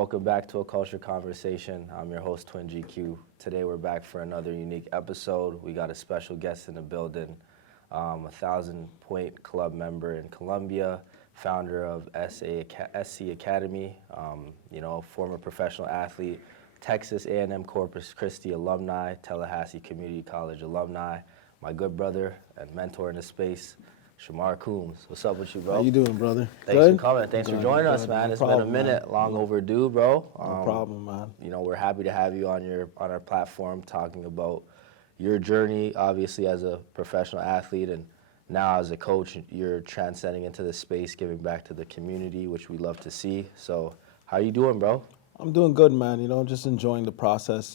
Welcome back to A Culture Conversation. I'm your host, Twingq. Today we're back for another unique episode. We got a special guest in the building, a 1,000-point club member in Colombia, founder of SC Academy, former professional athlete, Texas A&M Corpus Christi alumni, Tallahassee Community College alumni, my good brother and mentor in the space, Shamar Coombs. What's up with you, bro? How you doing, brother? Thanks Good? for coming. Thanks for joining us, man. No It's problem, been a minute, man. long overdue, bro. No problem, man. We're happy to have you on our platform talking about your journey, obviously as a professional athlete, and now as a coach, you're transcending into this space, giving back to the community, which we love to see. So, how you doing, bro? I'm doing good, man. Just enjoying the process.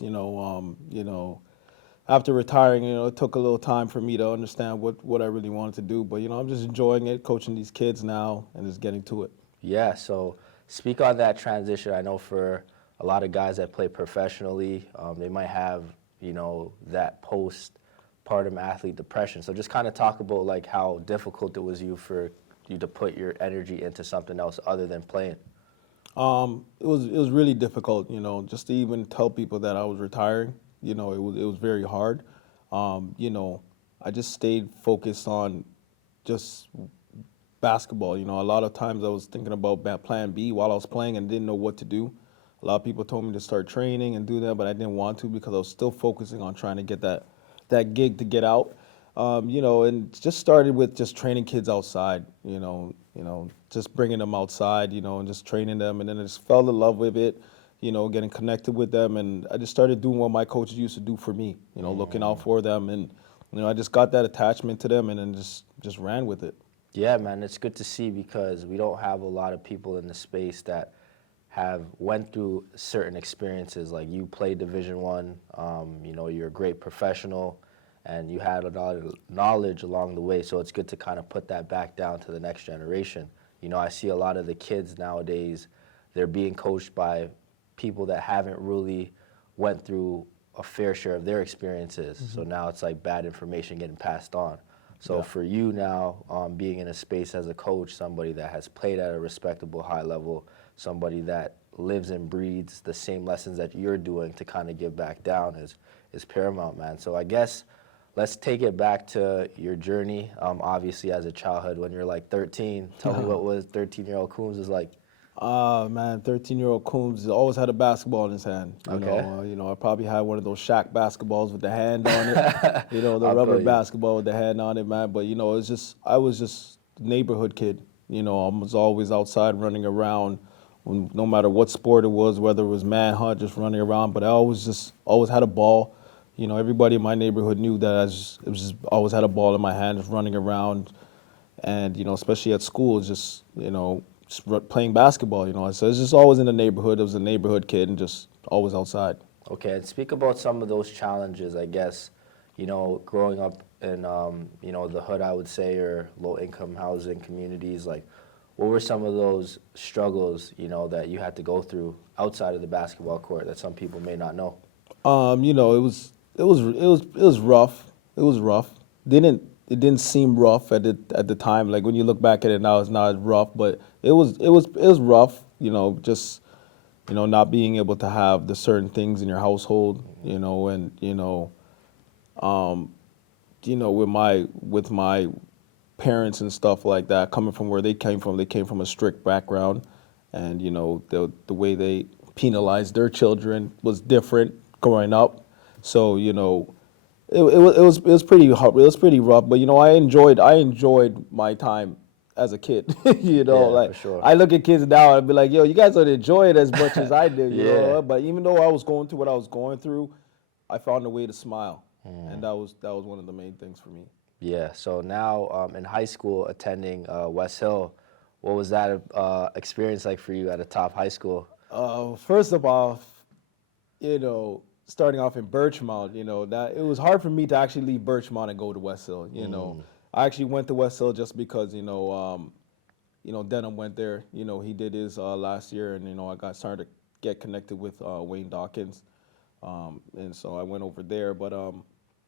After retiring, it took a little time for me to understand what I really wanted to do. But, I'm just enjoying it, coaching these kids now, and just getting to it. Yeah, so speak on that transition. I know for a lot of guys that play professionally, they might have, that postpartum athlete depression. So just kind of talk about like how difficult it was for you to put your energy into something else other than playing. It was really difficult, just to even tell people that I was retiring. It was very hard. I just stayed focused on just basketball. A lot of times I was thinking about plan B while I was playing and didn't know what to do. A lot of people told me to start training and do that, but I didn't want to because I was still focusing on trying to get that gig to get out. And just started with just training kids outside, just bringing them outside, and just training them. And then I just fell in love with it, getting connected with them. And I just started doing what my coaches used to do for me, looking out for them. And, I just got that attachment to them and then just ran with it. Yeah, man, it's good to see because we don't have a lot of people in the space that have went through certain experiences. Like you played Division I, you're a great professional, and you had a lot of knowledge along the way, so it's good to kind of put that back down to the next generation. I see a lot of the kids nowadays, they're being coached by people that haven't really went through a fair share of their experiences. Mm-hmm. So now it's like bad information getting passed on. So for you now, being in a space as a coach, somebody that has played at a respectable high level, somebody that lives and breathes the same lessons that you're doing to kind of give back down is paramount, man. So I guess let's take it back to your journey, obviously as a childhood when you're like 13. Tell me what was 13-year-old Coombs was like. Man, 13-year-old Coombs always had a basketball in his hand. I probably had one of those Shaq basketballs with the hand on it. The rubber basketball with the hand on it, man. But I was just a neighborhood kid. I was always outside running around, no matter what sport it was, whether it was manhunt, just running around. But I always had a ball. Everybody in my neighborhood knew that always had a ball in my hand, just running around, and especially at school, just playing basketball. So it's just always in the neighborhood. I was a neighborhood kid and just always outside. Okay, and speak about some of those challenges, I guess. Growing up in the hood, I would say, or low-income housing communities. Like, what were some of those struggles that you had to go through outside of the basketball court that some people may not know? It was rough. It was rough. It didn't seem rough at the time. Like when you look back at it now, it's not rough, but it was rough. Just not being able to have the certain things in your household. With my parents and stuff like that, coming from where they came from a strict background, and the way they penalized their children was different growing up. So it was pretty hard. It was pretty rough, but I enjoyed my time as a kid. For sure. I look at kids now and I'd be like, yo, you guys don't enjoy it as much as I did. You know? But even though I was going through what I was going through, I found a way to smile, and that was one of the main things for me. Yeah. So now in high school, attending West Hill, what was that experience like for you at a top high school? First of all, starting off in Birchmount, that it was hard for me to actually leave Birchmount and go to West Hill. I actually went to West Hill just because Denham went there. He did his last year, and I started to get connected with Wayne Dawkins, and so I went over there. But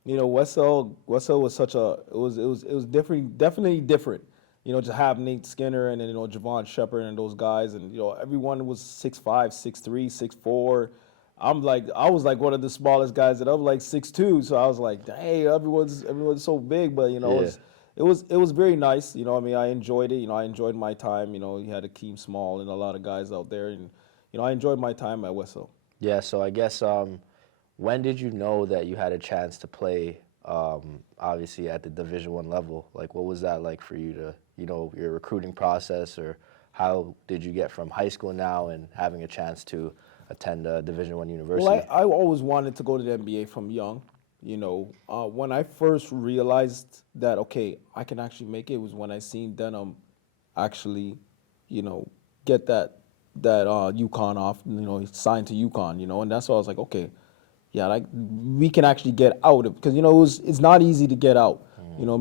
West Hill was it was different, definitely different. to have Nate Skinner and then, Javon Shepard and those guys, and, everyone was 6'5", 6'3", 6'4". I was like one of the smallest guys, and I'm like 6'2", so I was like, hey, everyone's so big, but, Yeah. it was very nice, I enjoyed it, I enjoyed my time, you had Akeem Small and a lot of guys out there, and, I enjoyed my time at Wessel. Yeah, so I guess when did you know that you had a chance to play, obviously at the Division I level? Like, what was that like for you to, your recruiting process, or how did you get from high school now and having a chance to attend a Division I university? Well, I always wanted to go to the NBA from young. When I first realized that, okay, I can actually make it was when I seen Denham actually, get that UConn off, signed to UConn, and that's why I was like, okay, yeah, like we can actually get out of, because it's not easy to get out,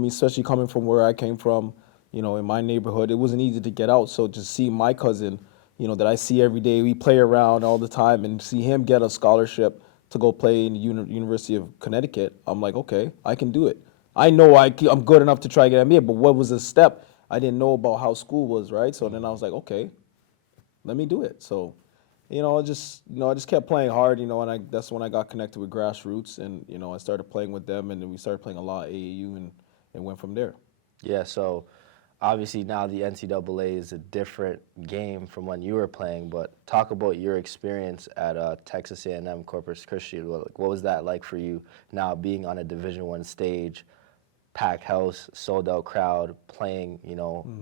especially coming from where I came from, in my neighborhood, it wasn't easy to get out. So to see my cousin, that I see every day, we play around all the time, and see him get a scholarship to go play in the University of Connecticut, I'm like, okay, I can do it. I know I'm good enough to try to get NBA, but what was the step? I didn't know about how school was, right? So then I was like, okay, let me do it. So, I just kept playing hard, and that's when I got connected with Grassroots, and, I started playing with them, and then we started playing a lot of AAU, and went from there. Yeah, so obviously now the NCAA is a different game from when you were playing, but talk about your experience at Texas A&M Corpus Christi. What was that like for you now being on a Division I stage, packed house, sold out crowd, playing,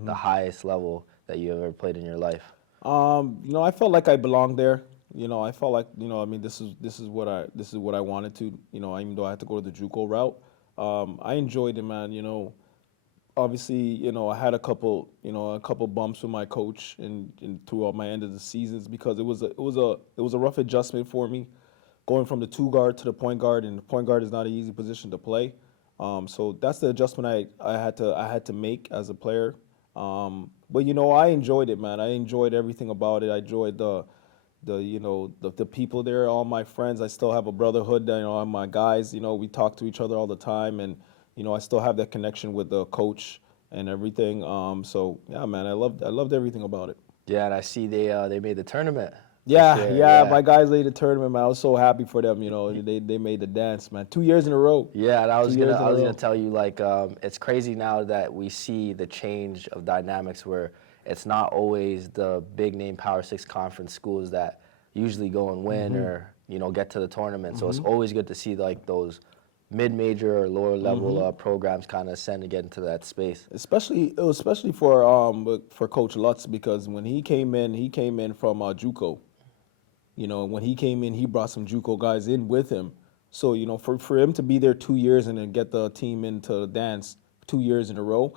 the highest level that you ever played in your life? I felt like I belonged there. I felt like, this is what I wanted to, even though I had to go to the JUCO route. I enjoyed it, man. Obviously, I had a couple bumps with my coach and throughout my end of the seasons, because it was a rough adjustment for me, going from the 2 guard to the point guard, and the point guard is not an easy position to play. So that's the adjustment I had to make as a player. But I enjoyed it, man. I enjoyed everything about it. I enjoyed the people there, all my friends. I still have a brotherhood, all my guys. We talk to each other all the time, and I still have that connection with the coach and everything. So yeah, man, I loved everything about it. Yeah, and I see they made the tournament. Yeah, my guys made the tournament, man. I was so happy for them. They made the dance, man. 2 years in a row. Yeah, and I was 2 years in a row. gonna tell you, like, it's crazy now that we see the change of dynamics where it's not always the big name Power 6 conference schools that usually go and win or get to the tournament. So it's always good to see like those mid-major or lower level programs kind of ascend and get into that space. Especially for Coach Lutz, because when he came in from JUCO. When he came in, he brought some JUCO guys in with him. So, for him to be there 2 years and then get the team into the dance 2 years in a row,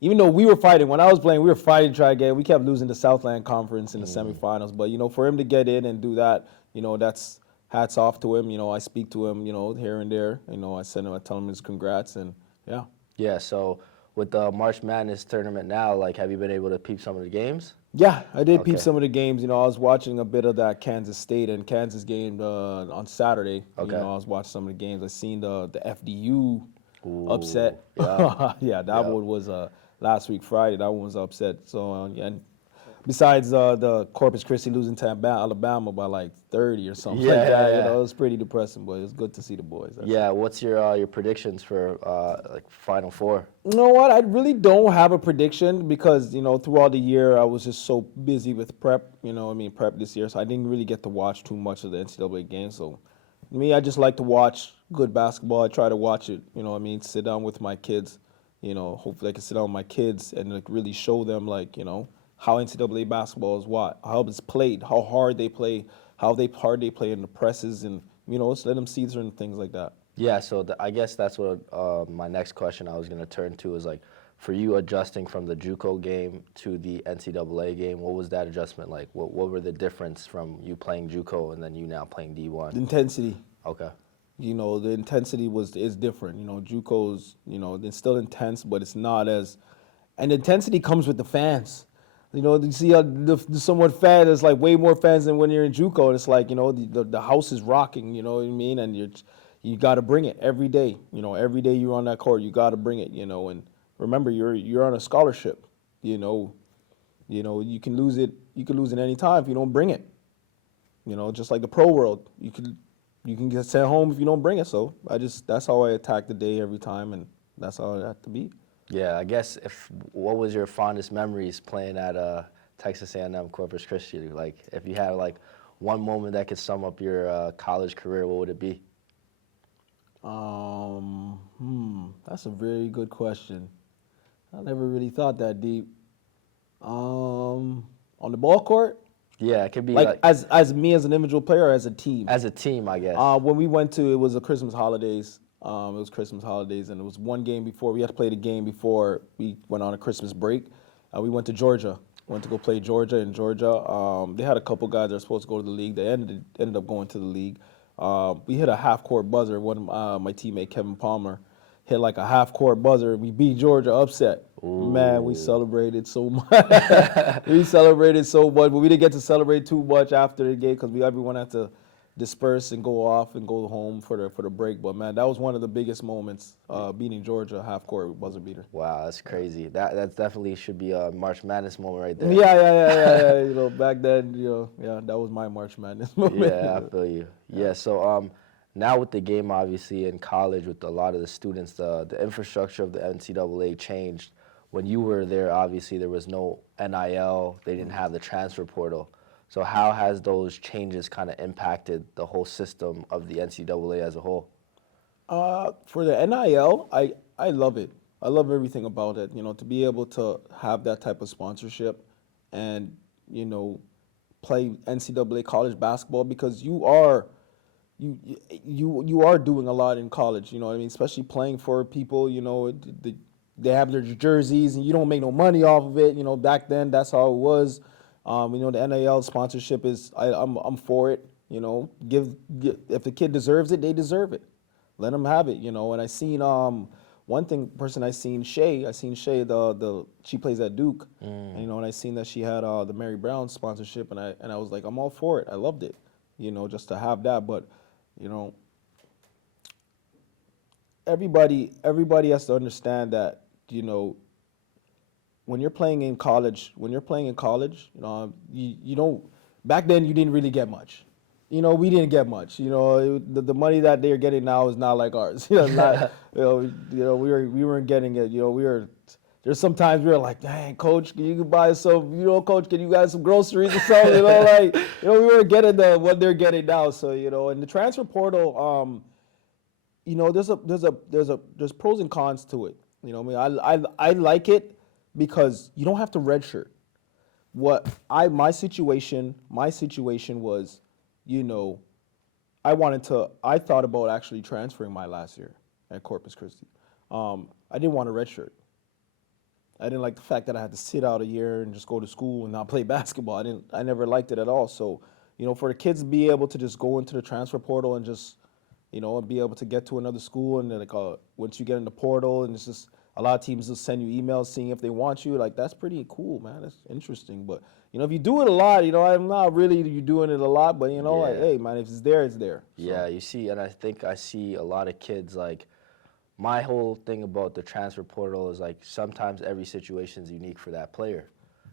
even though we were fighting, when I was playing, we were fighting to try to get in. We kept losing the Southland Conference in the semifinals. But, for him to get in and do that, that's hats off to him. I speak to him, here and there. I tell him his congrats, and yeah. Yeah, so with the March Madness tournament now, like, have you been able to peep some of the games? Yeah, I did peep Okay. some of the games. I was watching a bit of that Kansas State and Kansas game on Saturday. Okay. I was watching some of the games. I seen the FDU upset. Yeah. Yeah, that one was last week Friday. That one was upset. So yeah, and besides the Corpus Christi losing to Alabama by like 30 or something like that, it was pretty depressing. But it's good to see the boys. Yeah, what's your predictions for like Final Four? You know what? I really don't have a prediction because, throughout the year I was just so busy with prep, prep this year. So I didn't really get to watch too much of the NCAA games. So me, I just like to watch good basketball. I try to watch it, sit down with my kids, hopefully I can sit down with my kids and like really show them like, how NCAA basketball is how it's played, how hard they play, how hard they play in the presses, and, just let them see certain things like that. Yeah, so I guess that's what my next question I was going to turn to is like, for you adjusting from the JUCO game to the NCAA game, what was that adjustment like? What were the difference from you playing JUCO and then you now playing D1? The intensity. Okay. The intensity is different. JUCO's, it's still intense, but it's not as, and the intensity comes with the fans. You see the somewhat fan, there's like way more fans than when you're in JUCO, and it's like, the house is rocking, you know what I mean? And you got to bring it every day. Every day you're on that court, you got to bring it, and remember, you're on a scholarship. you know, you can lose it. You can lose it any time if you don't bring it. Just like the pro world, you can get sent home if you don't bring it. So that's how I attack the day every time, and that's how it had to be. Yeah, I guess what was your fondest memories playing at Texas A&M Corpus Christi? Like, if you had like one moment that could sum up your college career, what would it be? That's a very good question. I never really thought that deep. On the ball court, Yeah, it could be like as me as an individual player or as a team. as a team, I guess. When we went to, it was a Christmas holidays. It was Christmas holidays, and it was one game before. We had to play the game before we went on a Christmas break. We went to Georgia. Went to go play Georgia in Georgia. They had a couple guys that were supposed to go to the league. They ended up going to the league. We hit a half-court buzzer. One of my teammate, Kevin Palmer, hit like a half-court buzzer. We beat Georgia upset. Ooh. Man, we celebrated so much. We celebrated so much, but we didn't get to celebrate too much after the game because everyone had to disperse and go off and go home for the break. But man, that was one of the biggest moments, beating Georgia half-court buzzer beater. Wow, that's crazy. That definitely should be a March Madness moment right there. Yeah. Back then, that was my March Madness moment. Yeah, I feel you. Yeah, so now with the game, obviously, in college, with a lot of the students, the infrastructure of the NCAA changed. When you were there, obviously, there was no NIL. They didn't have the transfer portal. So how has those changes kind of impacted the whole system of the NCAA as a whole? For the NIL, I love it. I love everything about it. To be able to have that type of sponsorship and, play NCAA college basketball, because you are doing a lot in college, you know what I mean? Especially playing for people, they have their jerseys and you don't make no money off of it. Back then that's how it was. The NIL sponsorship is, I'm for it. Give if the kid deserves it, they deserve it. Let them have it. And I seen person I seen Shay. She plays at Duke, and I seen that she had the Mary Brown sponsorship, and I was like, I'm all for it. I loved it. Just to have that, but everybody has to understand that when you're playing in college, you don't. Back then, you didn't really get much. We didn't get much. The money that they're getting now is not like ours. We weren't getting it. There's sometimes we were like, dang, coach, can you buy some? Coach, can you guys some groceries or something? We weren't getting what they're getting now. So and the transfer portal, there's pros and cons to it. I like it because you don't have to redshirt. My situation was, I thought about actually transferring my last year at Corpus Christi. I didn't want a redshirt. I didn't like the fact that I had to sit out a year and just go to school and not play basketball. I never liked it at all. So, for the kids to be able to just go into the transfer portal and just, and be able to get to another school, and then once you get in the portal, and it's just a lot of teams will send you emails seeing if they want you. That's pretty cool, man. That's interesting. But if you do it a lot, I'm not really doing it a lot, but hey, man, if it's there, it's there. So. Yeah, you see, and I think I see a lot of kids my whole thing about the transfer portal is sometimes every situation is unique for that player.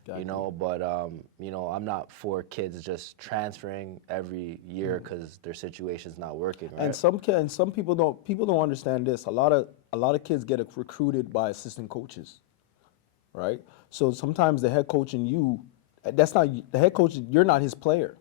Exactly. But I'm not for kids just transferring every year because their situation's not working. Right? And some people don't understand this. A lot of kids get recruited by assistant coaches, right? So sometimes the head coach and that's not the head coach. You're not his player,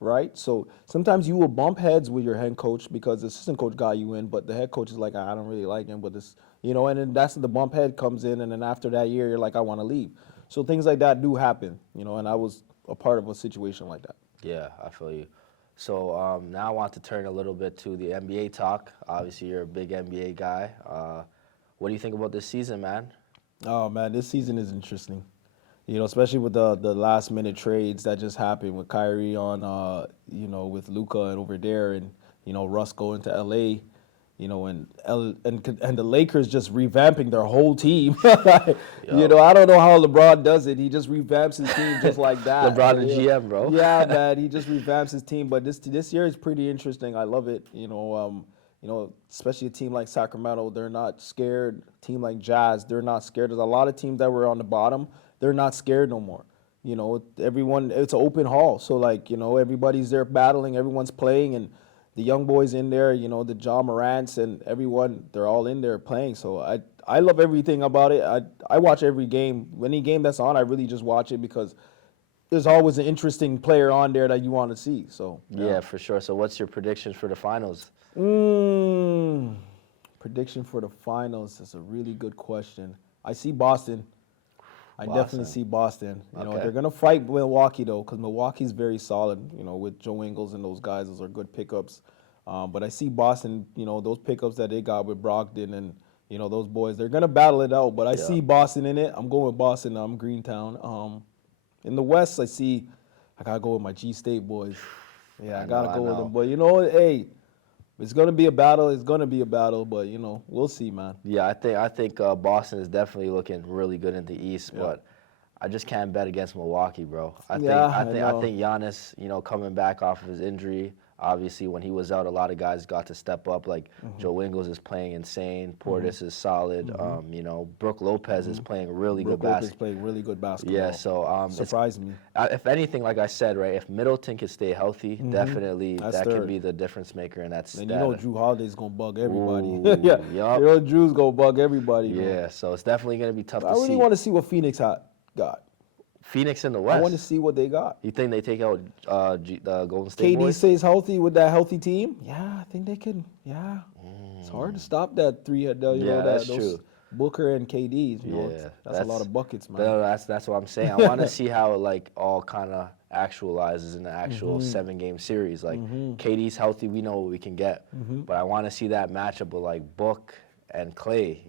right? So sometimes you will bump heads with your head coach because the assistant coach got you in, but the head coach is like, I don't really like him, but this, and then that's the bump head comes in, and then after that year, you're like, I want to leave. So things like that do happen, and I was a part of a situation like that. Yeah, I feel you. So now I want to turn a little bit to the NBA talk. Obviously, you're a big NBA guy. What do you think about this season, man? Oh, man, this season is interesting. Especially with the last minute trades that just happened with Kyrie on, with Luka and over there, and Russ going to LA, and the Lakers just revamping their whole team. I don't know how LeBron does it. He just revamps his team just like that. LeBron the GM, bro. Yeah, man, he just revamps his team. But this year is pretty interesting. I love it. especially a team like Sacramento, they're not scared. A team like Jazz, they're not scared. There's a lot of teams that were on the bottom, they're not scared no more. Everyone, it's an open hall. So, everybody's there battling, everyone's playing, and the young boys in there, the Ja Morants and everyone, they're all in there playing. So, I love everything about it. I watch every game. Any game that's on, I really just watch it because there's always an interesting player on there that you want to see. So, Yeah, for sure. So what's your predictions for the finals? Prediction for the finals is a really good question. I see Boston. I definitely see Boston. They're going to fight Milwaukee, though, because Milwaukee's very solid, with Joe Ingles and those guys. Those are good pickups. But I see Boston, those pickups that they got with Brogdon and, those boys, they're going to battle it out. But I see Boston in it. I'm going with Boston. I'm Greentown. In the West, I got to go with my G-State boys. Yeah, I got to go with them. But, hey, it's going to be a battle. It's going to be a battle, but, we'll see, man. Yeah, I think Boston is definitely looking really good in the East, but I just can't bet against Milwaukee, bro. I think Giannis, coming back off of his injury, obviously when he was out, a lot of guys got to step up. Like Joe Ingles is playing insane. Portis is solid. Brook Lopez is playing really good basketball. Lopez playing really good basketball. Yeah, so surprised me. If anything, like I said, right, if Middleton could stay healthy, definitely that third. could be the difference maker. And that's And Drew Holiday's gonna bug everybody. Yup. Drew's gonna bug everybody. Yeah, so it's definitely gonna be tough I to see. really want to see what Phoenix got. Phoenix in the West. I want to see what they got. You think they take out the Golden State KD boys? stays healthy with that healthy team? Yeah, I think they can. Yeah. It's hard to stop that three-head. That's those true. Booker and KD, that's a lot of buckets, man. That's what I'm saying. I want to see how it all kind of actualizes in the actual 7-game series. Like KD's healthy, we know what we can get, but I want to see that matchup with Book and Clay.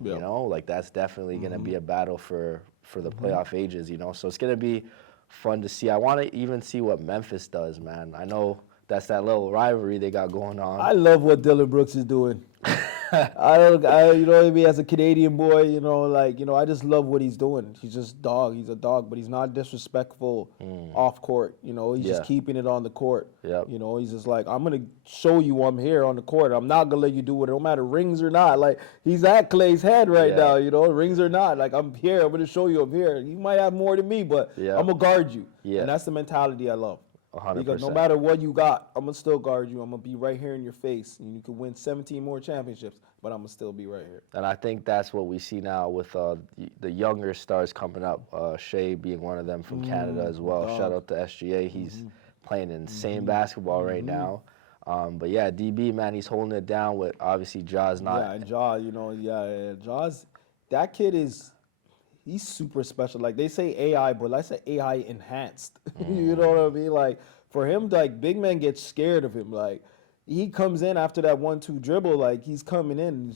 That's definitely going to be a battle for the playoff ages. So it's going to be fun to see. I want to even see what Memphis does, man. I know that's that little rivalry they got going on. I love what Dylan Brooks is doing. As a Canadian boy, I just love what he's doing. He's just dog. He's a dog, but he's not disrespectful off court. He's just keeping it on the court. Yep. He's just like, I'm gonna show you I'm here on the court. I'm not gonna let you do it, no matter rings or not. Like he's at Clay's head right now. Rings or not. Like I'm here. I'm gonna show you I'm here. You might have more than me, but I'm gonna guard you. Yeah. And that's the mentality I love. 100%. Because no matter what you got, I'm going to still guard you. I'm going to be right here in your face. And you can win 17 more championships, but I'm going to still be right here. And I think that's what we see now with the younger stars coming up. Shea being one of them from Canada as well. Shout out to SGA. He's playing insane basketball right now. But yeah, DB, man, he's holding it down with obviously Ja's not. Yeah, and Ja's, that kid he's super special. Like they say AI, but I say AI enhanced. You know what I mean? Like for him, big men get scared of him. Like he comes in after that 1-2 dribble, like he's coming in,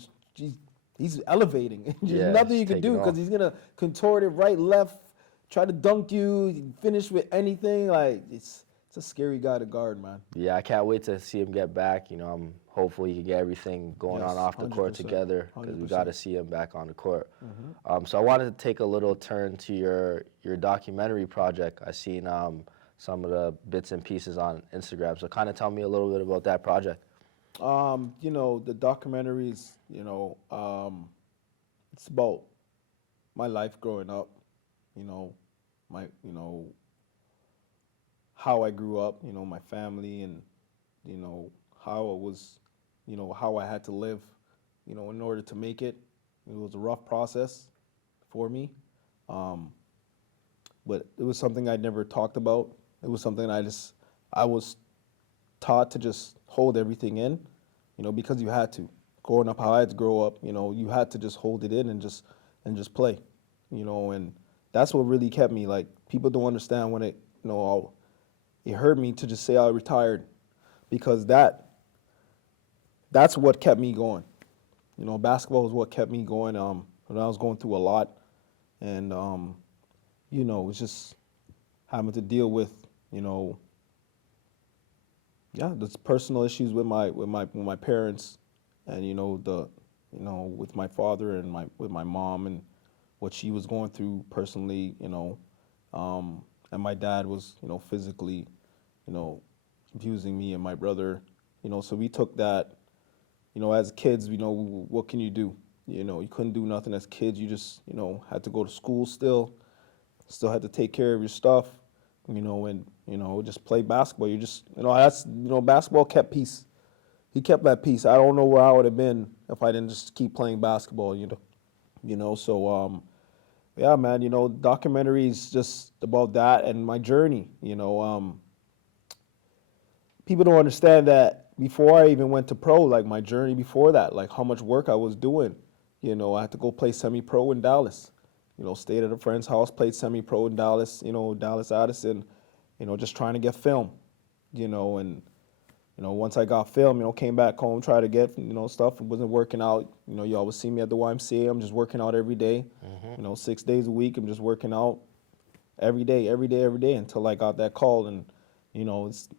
he's elevating. There's nothing you can do because he's gonna contort it right, left, try to dunk you, finish with anything. Like it's a scary guy to guard, man. Yeah, I can't wait to see him get back. I'm hopefully he can get everything going on off the court together because we got to see him back on the court. So I wanted to take a little turn to your documentary project. I seen some of the bits and pieces on Instagram. So kind of tell me a little bit about that project. The documentary is, it's about my life growing up. How I grew up, my family, and how it was, how I had to live, in order to make it. It was a rough process for me, but it was something I never talked about. It was something I was taught to just hold everything in, because you had to. Growing up, how I had to grow up, you had to just hold it in and just play, and that's what really kept me. Like people don't understand when it hurt me to just say I retired, because that's what kept me going. Basketball was what kept me going when I was going through a lot, and it's just having to deal with the personal issues with my parents, and with my father and with my mom and what she was going through personally, and my dad was physically abusing me and my brother, so we took that as kids, what can you do? You couldn't do nothing as kids. You just, had to go to school still had to take care of your stuff, and, just play basketball. You just, basketball kept peace. He kept that peace. I don't know where I would have been if I didn't just keep playing basketball, so, yeah, man, documentary is just about that and my journey, people don't understand that before I even went to pro, like my journey before that, like how much work I was doing. I had to go play semi-pro in Dallas. Stayed at a friend's house, played semi-pro in Dallas, Dallas Addison, just trying to get film, and, once I got film, came back home, tried to get, stuff. It wasn't working out. You always see me at the YMCA. I'm just working out every day, 6 days a week. I'm just working out every day until I got that call. And, it's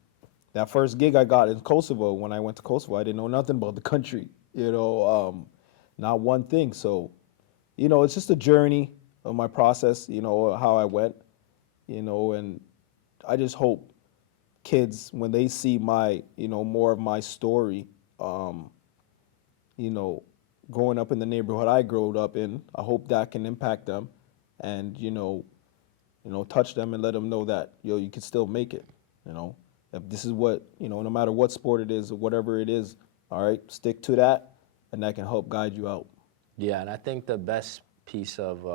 that first gig I got in Kosovo. When I went to Kosovo, I didn't know nothing about the country, not one thing. So, it's just a journey of my process, how I went, and I just hope kids, when they see my, more of my story, growing up in the neighborhood I grew up in, I hope that can impact them and, touch them and let them know that, you can still make it, If this is what, no matter what sport it is or whatever it is, all right, stick to that, and that can help guide you out. Yeah, and I think the best piece of,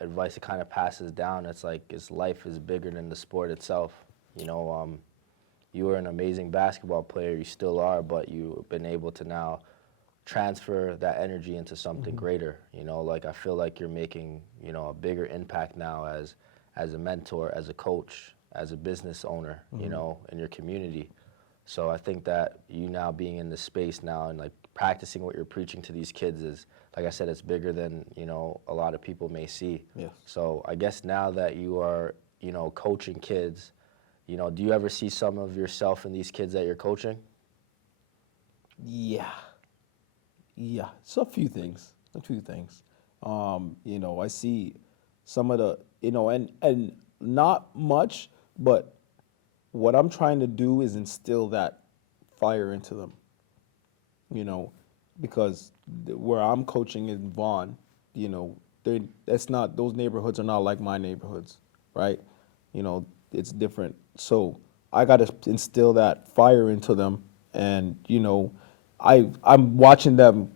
advice that kind of passes down, it's like life is bigger than the sport itself. You were an amazing basketball player, you still are, but you've been able to now transfer that energy into something greater. Like I feel like you're making, a bigger impact now as a mentor, as a coach, as a business owner, in your community. So I think that you now being in this space now and like practicing what you're preaching to these kids is, like I said, it's bigger than, a lot of people may see. Yes. So I guess now that you are, coaching kids, do you ever see some of yourself in these kids that you're coaching? Yeah. It's a few things. I see some of the, and not much, but what I'm trying to do is instill that fire into them, because where I'm coaching in Vaughan, those neighborhoods are not like my neighborhoods, right? It's different. So I got to instill that fire into them, and I'm watching them,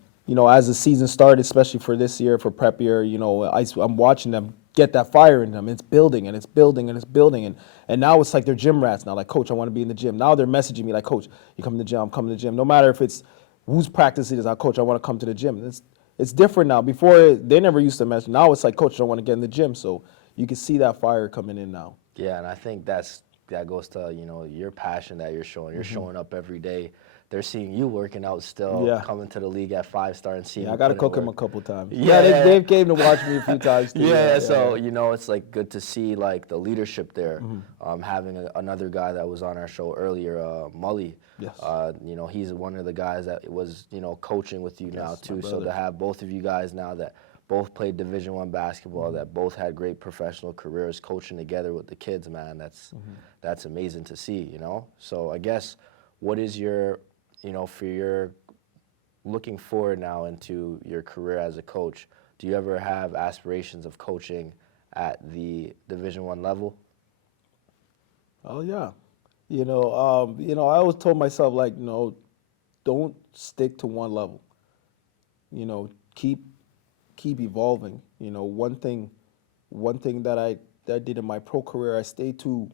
as the season started, especially for this year, for prep year, I'm watching them get that fire in them. It's building and it's building and it's building, and now it's like they're gym rats now. Like, coach, I want to be in the gym. Now they're messaging me like, coach, you come to the gym, I'm coming to the gym. No matter if it's whose practice it is, coach, I want to come to the gym. It's different now. Before they never used to message. Now it's like, coach, I don't want to get in the gym. So you can see that fire coming in now. Yeah, and I think that goes to, your passion that you're showing. You're showing up every day. They're seeing you working out still, coming to the league at 5-star and seeing. Yeah, I got to cook them a couple times. Yeah, they've came to watch me a few times too. So it's like good to see like the leadership there. Having another guy that was on our show earlier, Mully. Yes. He's one of the guys that was coaching with you now too. So brother. to have both of you guys now that both played Division I basketball, that both had great professional careers, coaching together with the kids, man, that's amazing to see. So I guess what is your for your looking forward now into your career as a coach, do you ever have aspirations of coaching at the Division I level? Oh yeah, I always told myself like, don't stick to one level. Keep evolving. One thing that I did in my pro career, I stayed to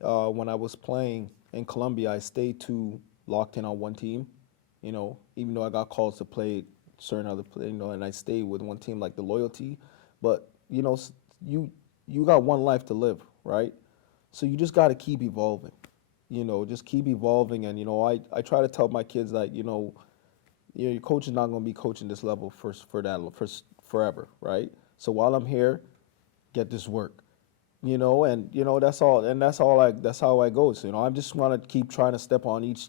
when I was playing in Colombia, I stayed to locked in on one team, even though I got calls to play certain other, and I stayed with one team, like the loyalty. But, you got one life to live, right? So you just got to keep evolving, just keep evolving. And, I try to tell my kids that, your coach is not going to be coaching this level for forever, right? So while I'm here, get this work. And that's all, and that's how I go. So I just want to keep trying to step on each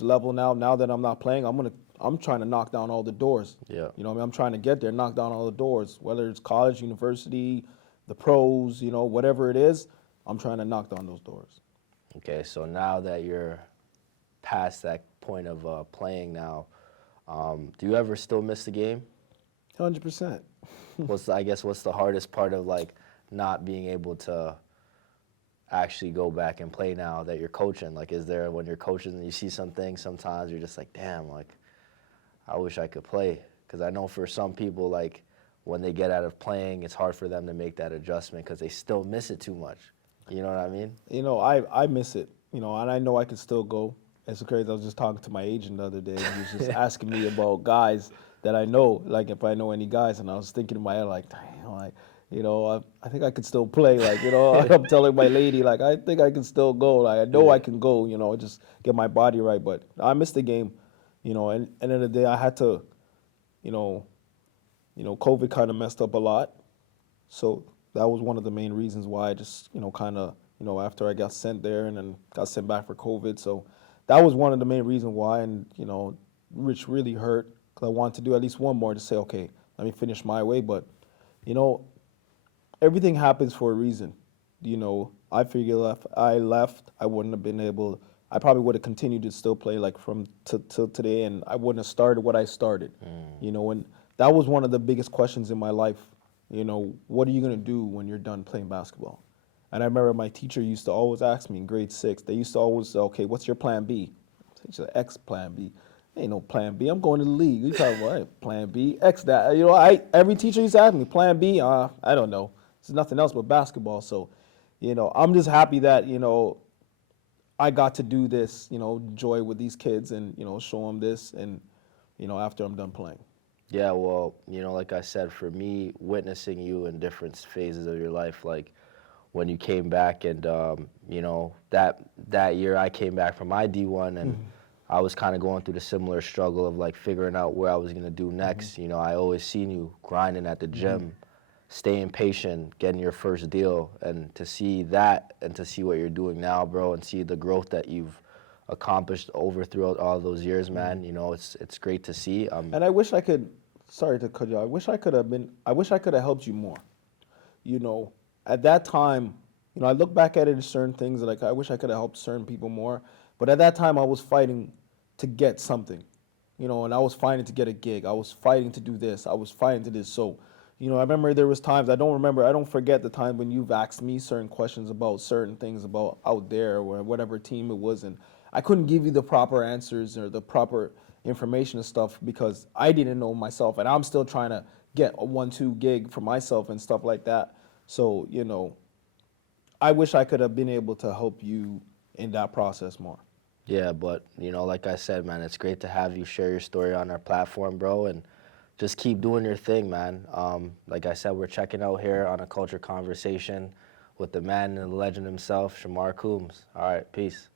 level now. Now that I'm not playing, I'm trying to knock down all the doors. Yeah. I'm trying to get there, knock down all the doors, whether it's college, university, the pros, whatever it is, I'm trying to knock down those doors. Okay, so now that you're past that point of playing now, do you ever still miss the game? 100%. What's the hardest part of like not being able to actually go back and play now that you're coaching? Like, is there, when you're coaching and you see some things, sometimes you're just like, damn, like, I wish I could play? Because I know for some people, like, when they get out of playing, it's hard for them to make that adjustment because they still miss it too much. You know what I mean? You know, I miss it, you know, and I know I can still go. It's crazy. I was just talking to my agent the other day, and he was just asking me about guys that I know, like if I know any guys, and I was thinking in my head, like, damn, like, you know, I think I could still play. Like, you know, I'm telling my lady, like, I think I can still go. Like, I know I can go, you know, just get my body right. But I missed the game, you know, and end of the day, I had to, you know, COVID kind of messed up a lot. So that was one of the main reasons why I just, you know, kind of, you know, after I got sent there and then got sent back for COVID. So that was one of the main reasons why, and, you know, which really hurt because I wanted to do at least one more to say, okay, let me finish my way. But, you know, everything happens for a reason. You know, I figure if I left, I wouldn't have been able, I probably would have continued to still play like from till today, and I wouldn't have started what I started. You know, and that was one of the biggest questions in my life. You know, what are you going to do when you're done playing basketball? And I remember my teacher used to always ask me in grade 6, they used to always say, okay, what's your plan B? I said, X plan B. Ain't no plan B. I'm going to the league. You talking about plan B? X that. You know, every teacher used to ask me, plan B? I don't know. It's nothing else but basketball. So, you know, I'm just happy that, you know, I got to do this, you know, enjoy with these kids and, you know, show them this and, you know, after I'm done playing. Yeah, well, you know, like I said, for me, witnessing you in different phases of your life, like when you came back and, you know, that year I came back from my D1 and I was kind of going through the similar struggle of like figuring out where I was going to do next. You know, I always seen you grinding at the gym, staying patient, getting your first deal, and to see that and to see what you're doing now, bro, and see the growth that you've accomplished throughout all those years, man. You know, it's great to see. And I wish I could, sorry to cut you off, I wish I could have helped you more. You know, at that time, you know, I look back at it as certain things, like I wish I could have helped certain people more. But at that time, I was fighting to get something, you know, and I was fighting to get a gig. I was fighting to do this. I was fighting to this. So, you know, I remember there was times, I don't forget the time when you've asked me certain questions about certain things about out there or whatever team it was, and I couldn't give you the proper answers or the proper information and stuff because I didn't know myself, and I'm still trying to get a 1-2 gig for myself and stuff like that. So, you know, I wish I could have been able to help you in that process more. Yeah, but, you know, like I said, man, it's great to have you share your story on our platform, bro, and just keep doing your thing, man. Like I said, we're checking out here on a culture conversation with the man and the legend himself, Shamar Coombs. All right, peace.